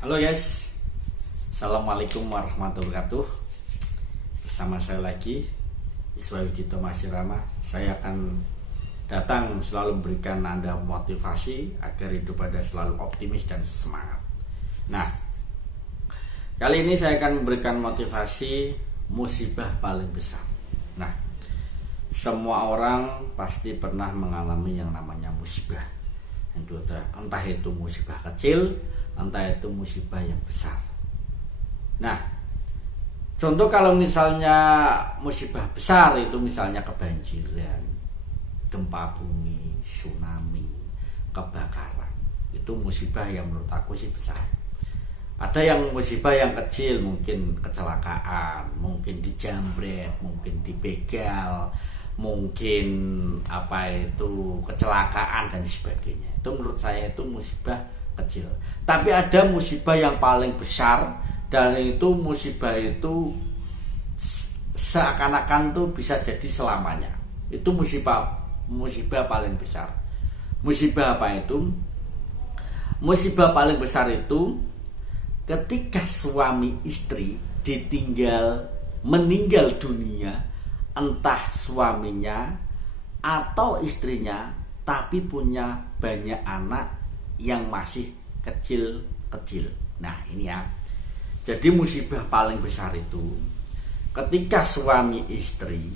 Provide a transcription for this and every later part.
Halo guys, Assalamualaikum warahmatullahi wabarakatuh. Bersama saya lagi Iswa Widito Masirama. Saya akan datang selalu memberikan Anda motivasi agar hidup Anda selalu optimis dan semangat. Nah, kali ini saya akan memberikan motivasi musibah paling besar. Nah, semua orang pasti pernah mengalami yang namanya musibah. Entah itu musibah kecil, entah itu musibah yang besar. Nah, contoh kalau misalnya musibah besar itu misalnya kebanjiran, gempa bumi, tsunami, kebakaran. Itu musibah yang menurut aku sih besar. Ada yang musibah yang kecil, mungkin kecelakaan, mungkin dijambret, mungkin dibegal, mungkin kecelakaan dan sebagainya. Itu menurut saya itu musibah kecil. Tapi ada musibah yang paling besar, dan itu musibah itu seakan-akan tuh bisa jadi selamanya. Itu musibah paling besar. Musibah apa itu? Musibah paling besar itu ketika suami istri meninggal dunia, entah suaminya atau istrinya, tapi punya banyak anak yang masih kecil-kecil. Nah, ini ya. Jadi musibah paling besar itu ketika suami istri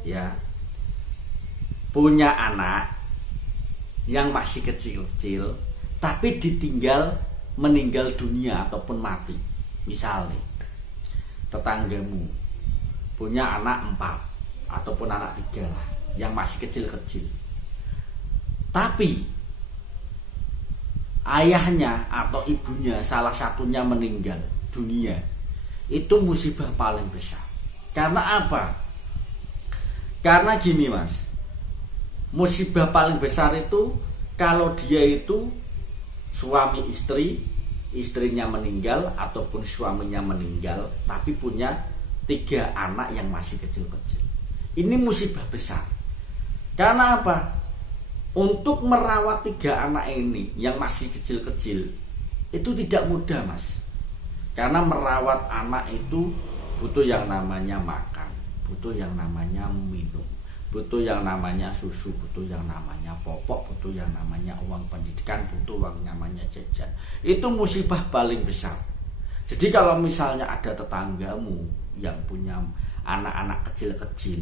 ya punya anak yang masih kecil-kecil tapi meninggal dunia ataupun mati. Misalnya tetanggamu punya anak 4 ataupun anak 3 lah yang masih kecil-kecil, tapi ayahnya atau ibunya salah satunya meninggal dunia. Itu musibah paling besar. Karena apa? Karena gini mas, musibah paling besar itu kalau dia itu suami istri, istrinya meninggal ataupun suaminya meninggal tapi punya 3 anak yang masih kecil-kecil. Ini musibah besar. Karena apa? Untuk merawat 3 anak ini yang masih kecil-kecil itu tidak mudah mas. Karena merawat anak itu butuh yang namanya makan, butuh yang namanya minum, butuh yang namanya susu, butuh yang namanya popok, butuh yang namanya uang pendidikan, butuh uang namanya jajan. Itu musibah paling besar. Jadi kalau misalnya ada tetanggamu yang punya anak-anak kecil-kecil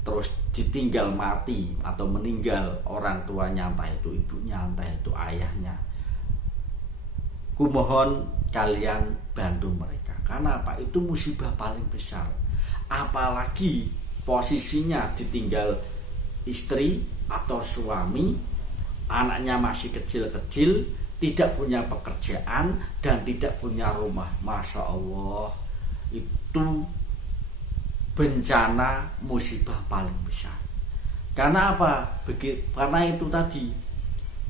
terus ditinggal mati atau meninggal orang tuanya, entah itu ibunya, entah itu ayahnya, kumohon kalian bantu mereka. Karena apa? Itu musibah paling besar. Apalagi posisinya ditinggal istri atau suami, anaknya masih kecil-kecil, tidak punya pekerjaan dan tidak punya rumah. Masya Allah, itu bencana musibah paling besar. Karena apa? Karena itu tadi,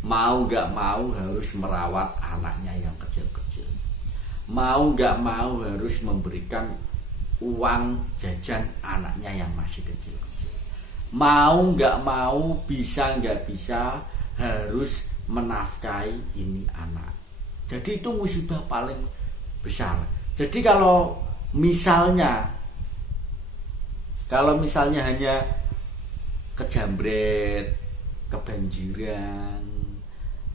mau gak mau harus merawat anaknya yang kecil-kecil, mau gak mau harus memberikan uang jajan anaknya yang masih kecil-kecil, mau gak mau, bisa gak bisa, harus menafkahi ini anak. Jadi itu musibah paling besar. Jadi kalau misalnya hanya kejambret, kebanjiran,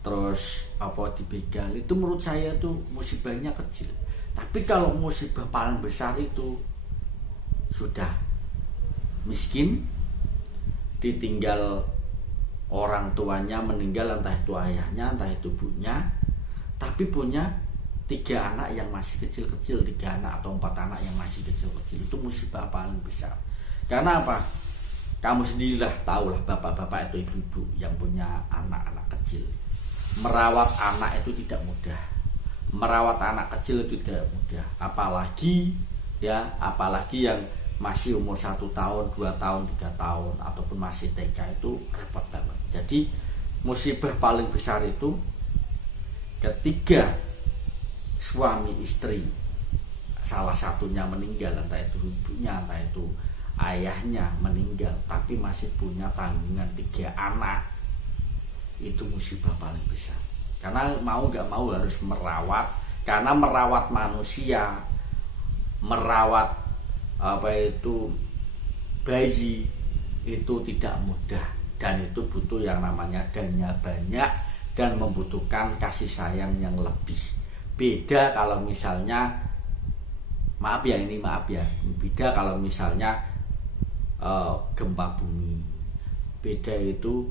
terus dibegal, itu menurut saya tuh musibahnya kecil. Tapi kalau musibah paling besar itu sudah miskin, ditinggal orang tuanya meninggal, entah itu ayahnya, entah itu ibunya, tapi punya 3 anak yang masih kecil-kecil, 3 anak atau 4 anak yang masih kecil-kecil. Itu musibah paling besar. Karena apa? Kamu sendirilah tahulah, bapak-bapak atau ibu-ibu yang punya anak-anak kecil. Merawat anak itu tidak mudah. Merawat anak kecil itu tidak mudah. Apalagi yang masih umur 1 tahun, 2 tahun, 3 tahun ataupun masih TK, itu repot banget. Jadi musibah paling besar itu ketika suami istri salah satunya meninggal, entah itu ibunya, entah itu ayahnya meninggal, tapi masih punya tanggungan 3 anak. Itu musibah paling besar. Karena mau gak mau harus merawat Karena merawat manusia, merawat bayi itu tidak mudah, dan itu butuh yang namanya dana banyak dan membutuhkan kasih sayang yang lebih. Beda kalau misalnya maaf ya, beda kalau misalnya gempa bumi, beda itu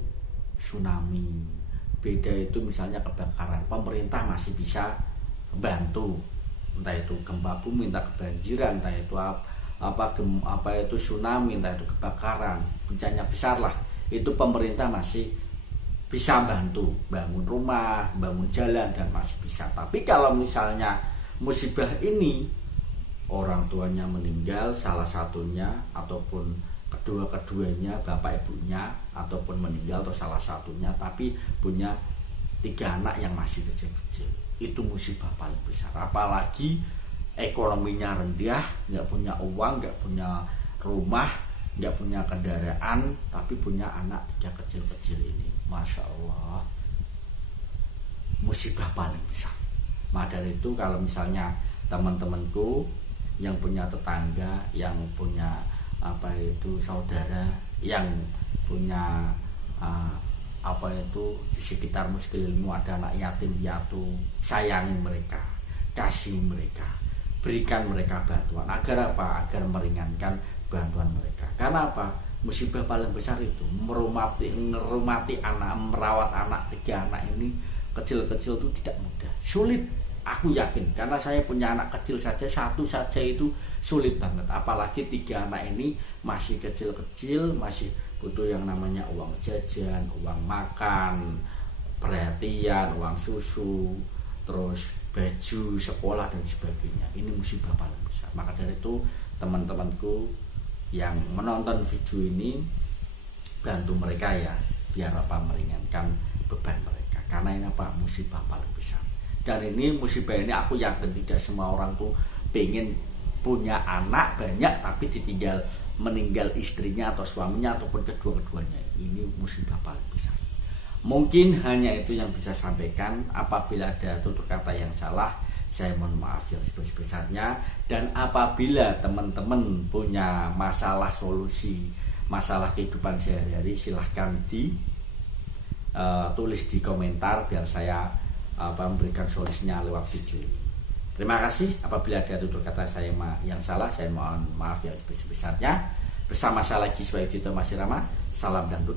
tsunami, beda itu misalnya kebakaran. Pemerintah masih bisa bantu, entah itu gempa bumi, entah kebanjiran, entah itu itu tsunami, entah itu kebakaran, bencana besar lah, itu pemerintah masih bisa bantu bangun rumah, bangun jalan, dan masih bisa. Tapi kalau misalnya musibah ini orang tuanya meninggal, salah satunya ataupun kedua-keduanya, bapak ibunya ataupun meninggal, atau salah satunya tapi punya 3 anak yang masih kecil-kecil, itu musibah paling besar. Apalagi ekonominya rendah, nggak punya uang, nggak punya rumah, nggak punya kendaraan, tapi punya anak 3 kecil-kecil ini, Masya Allah, musibah paling besar. Maka dari itu kalau misalnya teman-temanku yang punya tetangga, yang punya saudara, yang punya di sekitarmu, sekelilingmu ada anak yatim piatu, sayangi mereka, kasih mereka, berikan mereka bantuan. Agar apa? Agar meringankan bantuan mereka. Karena apa? Musibah paling besar itu merumati anak, merawat anak 3 anak ini kecil-kecil itu tidak mudah, sulit. Aku yakin, karena saya punya anak kecil saja, 1 saja itu sulit banget. Apalagi 3 anak ini masih kecil-kecil, masih butuh yang namanya uang jajan, uang makan, perhatian, uang susu, terus baju sekolah dan sebagainya. Ini musibah paling besar. Maka dari itu teman-temanku yang menonton video ini, bantu mereka ya, biar meringankan beban mereka. Karena ini musibah paling besar. Dan ini musibah ini aku yakin tidak semua orang tuh pengen punya anak banyak tapi ditinggal meninggal istrinya atau suaminya ataupun kedua-keduanya. Ini musibah paling besar. Mungkin hanya itu yang bisa sampaikan. Apabila ada tutur kata yang salah, saya mohon maaf yang sebesar-besarnya. Dan apabila teman-teman punya masalah solusi, masalah kehidupan sehari-hari, silahkan tulis di komentar biar saya memberikan solusinya lewat video ini. Terima kasih. Apabila ada tutur kata saya yang salah, saya mohon maaf yang sebesar-besarnya. Bersama saya lagi Suhaib Dito Masih Rama. Salam dangdut.